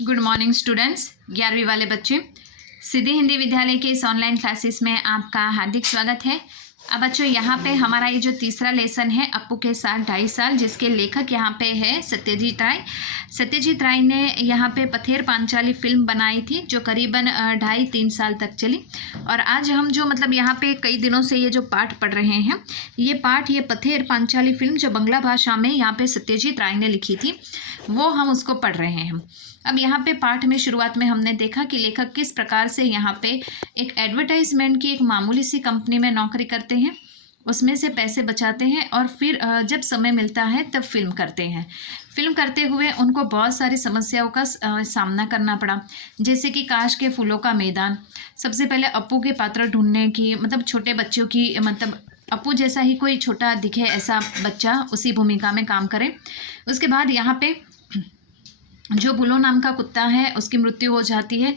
Good morning students. 11वीं वाले बच्चे, सिद्धि हिंदी विद्यालय के इस ऑनलाइन क्लासेस में आपका हार्दिक स्वागत है। अब बच्चों, यहाँ पे हमारा ये जो तीसरा लेसन है अप्पू के साथ 2.5 साल, जिसके लेखक यहाँ पे है सत्यजीत राय। सत्यजीत राय ने यहाँ पे पथेर पांचाली फिल्म बनाई थी जो करीबन 2.5-3 साल तक चली। और आज हम जो यहाँ पे कई दिनों से ये जो पाठ पढ़ रहे हैं, ये पथेर पांचाली फिल्म जो बंगला भाषा में यहाँ पे सत्यजीत राय ने लिखी थी, वो हम उसको पढ़ रहे हैं। अब यहाँ पे पाठ में शुरुआत में हमने देखा कि लेखक किस प्रकार से यहाँ पे एक एडवर्टाइजमेंट की एक मामूली सी कंपनी में नौकरी करते हैं, उसमें से पैसे बचाते हैं और फिर जब समय मिलता है तब फिल्म करते हैं। फिल्म करते हुए उनको बहुत सारी समस्याओं का सामना करना पड़ा, जैसे कि काश के फूलों का मैदान। सबसे पहले अप्पू के पात्र ढूंढने की, छोटे बच्चों की, अप्पू जैसा ही कोई छोटा दिखे ऐसा बच्चा उसी भूमिका में काम करे। उसके बाद यहाँ पे जो बुलो नाम का कुत्ता है उसकी मृत्यु हो जाती है।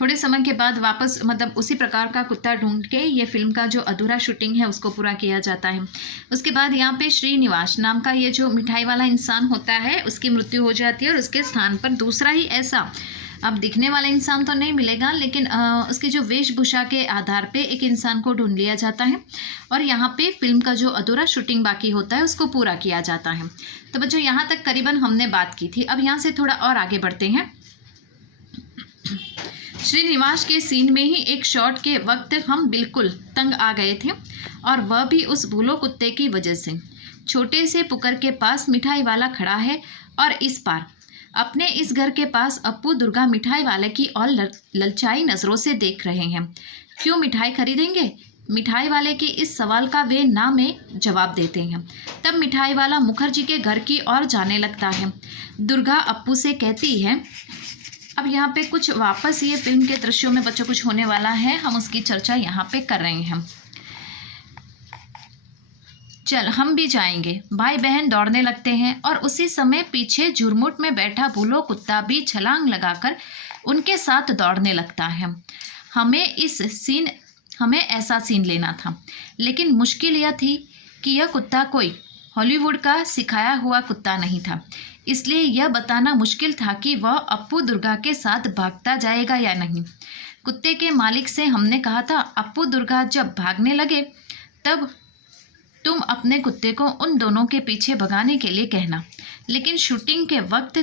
थोड़े समय के बाद वापस उसी प्रकार का कुत्ता ढूंढ के ये फिल्म का जो अधूरा शूटिंग है उसको पूरा किया जाता है। उसके बाद यहाँ पे श्रीनिवास नाम का ये जो मिठाई वाला इंसान होता है उसकी मृत्यु हो जाती है और उसके स्थान पर दूसरा ही ऐसा, अब दिखने वाला इंसान तो नहीं मिलेगा, लेकिन उसकी जो वेशभूषा के आधार पे एक इंसान को ढूंढ लिया जाता है और यहाँ पे फिल्म का जो अधूरा शूटिंग बाकी होता है उसको पूरा किया जाता है। तो बच्चों, यहाँ तक करीबन हमने बात की थी। अब यहाँ से थोड़ा और आगे बढ़ते हैं। श्रीनिवास के सीन में ही एक शॉट के वक्त हम बिल्कुल तंग आ गए थे, और वह भी उस भूलो कुत्ते की वजह से। छोटे से पुकर के पास मिठाई वाला खड़ा है और इस पार अपने इस घर के पास अप्पू दुर्गा मिठाई वाले की और ललचाई नज़रों से देख रहे हैं। क्यों मिठाई खरीदेंगे? मिठाई वाले के इस सवाल का वे ना में जवाब देते हैं। तब मिठाई वाला मुखर्जी के घर की ओर जाने लगता है। दुर्गा अप्पू से कहती है, अब यहाँ पे कुछ वापस ये फिल्म के दृश्यों में बच्चों कुछ होने वाला है, हम उसकी चर्चा यहाँ पे कर रहे हैं। चल हम भी जाएंगे। भाई बहन दौड़ने लगते हैं और उसी समय पीछे झुरमुट में बैठा भूलो कुत्ता भी छलांग लगाकर उनके साथ दौड़ने लगता है। हमें ऐसा सीन लेना था, लेकिन मुश्किल यह थी कि यह कुत्ता कोई हॉलीवुड का सिखाया हुआ कुत्ता नहीं था, इसलिए यह बताना मुश्किल था कि वह अप्पू दुर्गा के साथ भागता जाएगा या नहीं। कुत्ते के मालिक से हमने कहा था, अप्पू दुर्गा जब भागने लगे तब तुम अपने कुत्ते को उन दोनों के पीछे भगाने के लिए कहना। लेकिन शूटिंग के वक्त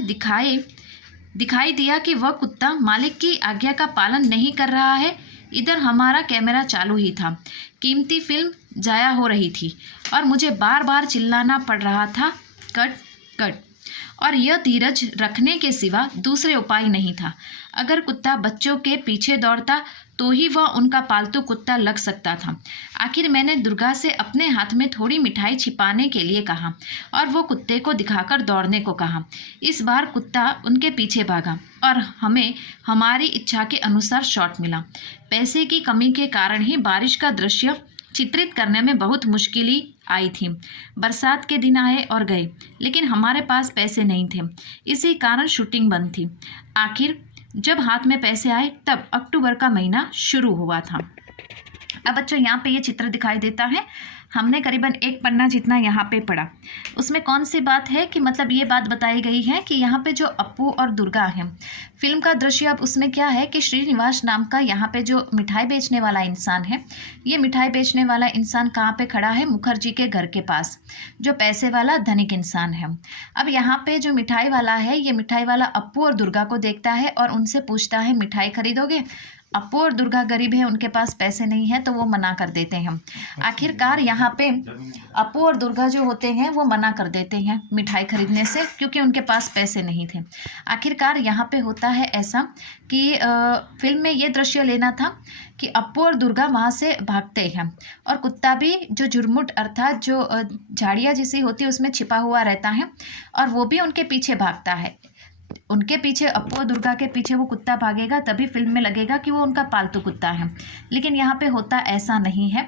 दिखाई दिया कि वह कुत्ता मालिक की आज्ञा का पालन नहीं कर रहा है। इधर हमारा कैमरा चालू ही था, कीमती फिल्म जाया हो रही थी और मुझे बार बार चिल्लाना पड़ रहा था, कट कट। और यह धीरज रखने के सिवा दूसरे उपाय नहीं था। अगर कुत्ता बच्चों के पीछे दौड़ता तो ही वह उनका पालतू कुत्ता लग सकता था। आखिर मैंने दुर्गा से अपने हाथ में थोड़ी मिठाई छिपाने के लिए कहा और वो कुत्ते को दिखाकर दौड़ने को कहा। इस बार कुत्ता उनके पीछे भागा और हमें हमारी इच्छा के अनुसार शॉट मिला। पैसे की कमी के कारण ही बारिश का दृश्य चित्रित करने में बहुत मुश्किल आई थी। बरसात के दिन आए और गए, लेकिन हमारे पास पैसे नहीं थे, इसी कारण शूटिंग बंद थी। आखिर जब हाथ में पैसे आए तब अक्टूबर का महीना शुरू हुआ था। अब बच्चों, यहाँ पे ये चित्र दिखाई देता है। हमने करीबन 1 पन्ना जितना यहाँ पे पढ़ा। उसमें कौन सी बात है कि ये बात बताई गई है कि यहाँ पे जो अप्पू और दुर्गा है, फिल्म का दृश्य अब उसमें क्या है कि श्रीनिवास नाम का यहाँ पे जो मिठाई बेचने वाला इंसान है, ये मिठाई बेचने वाला इंसान कहाँ पे खड़ा है? मुखर्जी के घर के पास, जो पैसे वाला धनिक इंसान है। अब यहाँ पे जो मिठाई वाला है, ये मिठाई वाला अप्पू और दुर्गा को देखता है और उनसे पूछता है, मिठाई खरीदोगे? अप्पू और दुर्गा गरीब हैं, उनके पास पैसे नहीं है, तो वो मना कर देते हैं। आखिरकार यहाँ पे अप्पू और दुर्गा जो होते हैं वो मना कर देते हैं मिठाई खरीदने से, क्योंकि उनके पास पैसे नहीं थे। आखिरकार यहाँ पे होता है ऐसा कि फिल्म में ये दृश्य लेना था कि अप्पू और दुर्गा वहाँ से भागते हैं और कुत्ता भी जो झुरमुट अर्थात जो झाड़ियाँ जैसी होती है उसमें छिपा हुआ रहता है और वो भी उनके पीछे भागता है। उनके पीछे, अप्पू और दुर्गा के पीछे वो कुत्ता भागेगा तभी फिल्म में लगेगा कि वो उनका पालतू कुत्ता है, लेकिन यहाँ पे होता ऐसा नहीं है।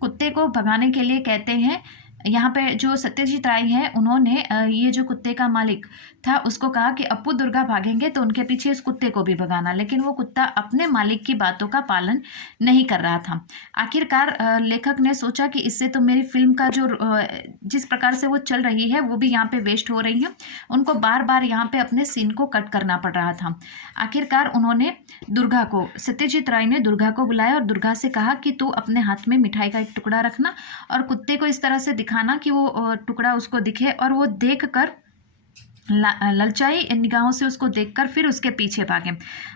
कुत्ते को भगाने के लिए कहते हैं, यहाँ पे जो सत्यजीत राय हैं उन्होंने ये जो कुत्ते का मालिक था उसको कहा कि अप्पू दुर्गा भागेंगे तो उनके पीछे इस कुत्ते को भी भगाना, लेकिन वो कुत्ता अपने मालिक की बातों का पालन नहीं कर रहा था। आखिरकार लेखक ने सोचा कि इससे तो मेरी फिल्म का जो जिस प्रकार से वो चल रही है वो भी यहाँ पे वेस्ट हो रही है। उनको बार बार यहाँ पे अपने सीन को कट करना पड़ रहा था। आखिरकार उन्होंने दुर्गा को, सत्यजीत राय ने दुर्गा को बुलाया और दुर्गा से कहा कि तू अपने हाथ में मिठाई का एक टुकड़ा रखना और कुत्ते को इस तरह से दिखाना कि वो टुकड़ा उसको दिखे और वो देख कर ललचाई निगाहों से उसको देखकर फिर उसके पीछे भागे।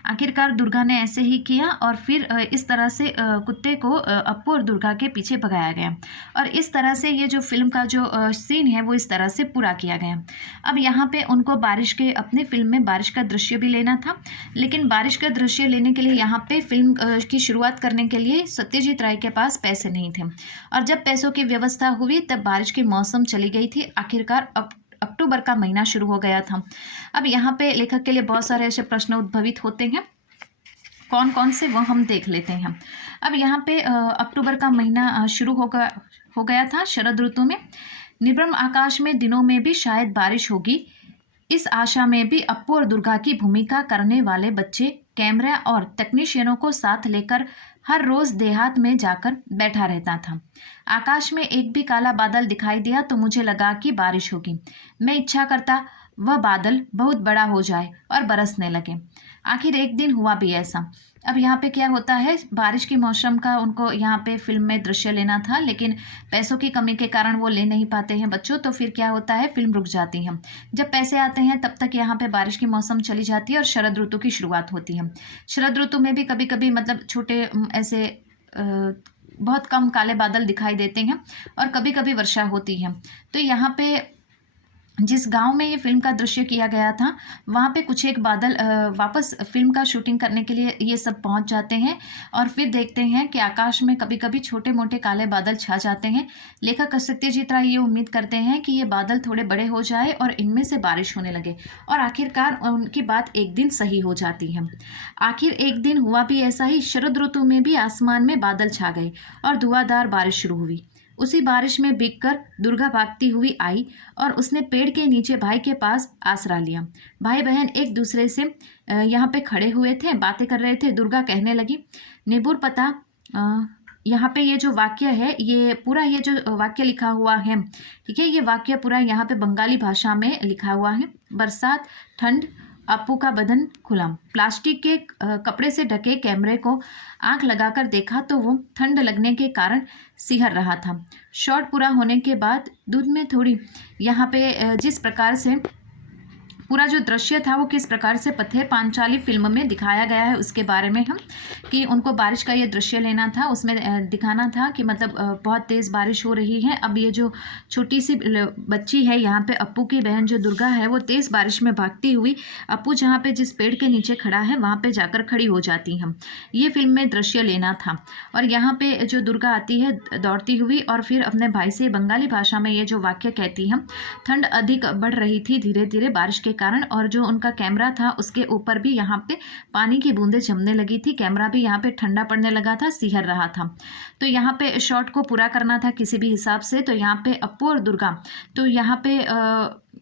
आखिरकार दुर्गा ने ऐसे ही किया और फिर इस तरह से कुत्ते को अप्पू और दुर्गा के पीछे भगाया गया और इस तरह से ये जो फिल्म का जो सीन है वो इस तरह से पूरा किया गया। अब यहाँ पे उनको बारिश के, अपनी फिल्म में बारिश का दृश्य भी लेना था, लेकिन बारिश का दृश्य लेने के लिए यहाँ पे फिल्म की शुरुआत करने के लिए सत्यजीत राय के पास पैसे नहीं थे और जब पैसों की व्यवस्था हुई तब बारिश की मौसम चली गई थी। आखिरकार अक्टूबर का महीना शुरू हो गया था। अब यहाँ पे लेखक के लिए बहुत सारे ऐसे प्रश्न उद्भवित होते हैं, कौन कौन से वो हम देख लेते हैं। अब यहाँ पे अक्टूबर का महीना शुरू हो गया था शरद ऋतु में। निर्मल आकाश में दिनों में भी शायद बारिश होगी, इस आशा में भी अप्पू और दुर्गा की भूमिका करने वाले बच्चे कैमरा और तकनीशियनों को साथ लेकर हर रोज देहात में जाकर बैठा रहता था। आकाश में एक भी काला बादल दिखाई दिया तो मुझे लगा कि बारिश होगी। मैं इच्छा करता वह बादल बहुत बड़ा हो जाए और बरसने लगे। आखिर एक दिन हुआ भी ऐसा। अब यहाँ पे क्या होता है, बारिश के मौसम का उनको यहाँ पे फिल्म में दृश्य लेना था, लेकिन पैसों की कमी के कारण वो ले नहीं पाते हैं बच्चों, तो फिर क्या होता है, फिल्म रुक जाती है। जब पैसे आते हैं तब तक यहाँ पे बारिश की मौसम चली जाती है और शरद ऋतु की शुरुआत होती है। शरद ऋतु में भी कभी कभी मतलब छोटे ऐसे बहुत कम काले बादल दिखाई देते हैं और कभी कभी वर्षा होती है। तो यहाँ पे जिस गांव में ये फिल्म का दृश्य किया गया था वहाँ पे कुछ एक बादल वापस फिल्म का शूटिंग करने के लिए ये सब पहुँच जाते हैं और फिर देखते हैं कि आकाश में कभी कभी छोटे मोटे काले बादल छा जाते हैं। लेखक सत्यजीत राय ये उम्मीद करते हैं कि ये बादल थोड़े बड़े हो जाए और इनमें से बारिश होने लगे और आखिरकार उनकी बात एक दिन सही हो जाती है। आखिर एक दिन हुआ भी ऐसा ही। शरद ऋतु में भी आसमान में बादल छा गए और धुआंधार बारिश शुरू हुई। उसी बारिश में भीगकर दुर्गा भागती हुई आई और उसने पेड़ के नीचे भाई के पास आसरा लिया। भाई बहन एक दूसरे से यहाँ पे खड़े हुए थे, बातें कर रहे थे। दुर्गा कहने लगी, निबुर पता, यहाँ पे ये जो वाक्य है, ये पूरा ये जो वाक्य लिखा हुआ है, ठीक है, ये वाक्य पूरा यहाँ पे बंगाली भाषा में लिखा हुआ है। बरसात, ठंड, अप्पू का बदन खुला। प्लास्टिक के कपड़े से ढके कैमरे को आंख लगाकर देखा तो वो ठंड लगने के कारण सिहर रहा था। शॉट पूरा होने के बाद दूध में थोड़ी, यहाँ पे जिस प्रकार से पूरा जो दृश्य था वो किस प्रकार से पथेर पांचाली फिल्म में दिखाया गया है उसके बारे में हम, कि उनको बारिश का ये दृश्य लेना था। उसमें दिखाना था कि मतलब बहुत तेज़ बारिश हो रही है। अब ये जो छोटी सी बच्ची है यहाँ पे, अप्पू की बहन जो दुर्गा है, वो तेज़ बारिश में भागती हुई अप्पू जहाँ पे जिस पेड़ के नीचे खड़ा है वहाँ पे जाकर खड़ी हो जाती है। ये फिल्म में दृश्य लेना था। और यहाँ पे जो दुर्गा आती है दौड़ती हुई और फिर अपने भाई से बंगाली भाषा में ये जो वाक्य कहती है, ठंड अधिक बढ़ रही थी धीरे धीरे बारिश के कारण, और जो उनका कैमरा था उसके ऊपर भी यहाँ पे पानी की बूंदें जमने लगी थी। कैमरा भी यहाँ पे ठंडा पड़ने लगा था, सिहर रहा था। तो यहाँ पे शॉट को पूरा करना था किसी भी हिसाब से। तो यहाँ पे अप्पू और दुर्गा, तो यहाँ पे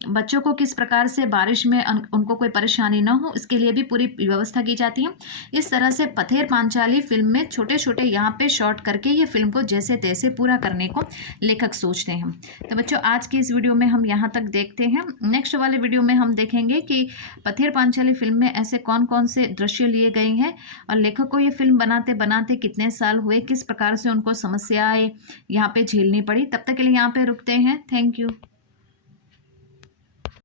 बच्चों को किस प्रकार से बारिश में उनको कोई परेशानी न हो इसके लिए भी पूरी व्यवस्था की जाती है। इस तरह से पथेर पांचाली फिल्म में छोटे छोटे यहाँ पे शॉट करके ये फिल्म को जैसे तैसे पूरा करने को लेखक सोचते हैं। तो बच्चों, आज की इस वीडियो में हम यहाँ तक देखते हैं। नेक्स्ट वाले वीडियो में हम देखेंगे कि पथेर पांचाली फिल्म में ऐसे कौन कौन से दृश्य लिए गए हैं और लेखक को ये फिल्म बनाते बनाते कितने साल हुए, किस प्रकार से उनको समस्याएं यहाँ पे झेलनी पड़ी। तब तक के लिए यहाँ पे रुकते हैं। Thank you.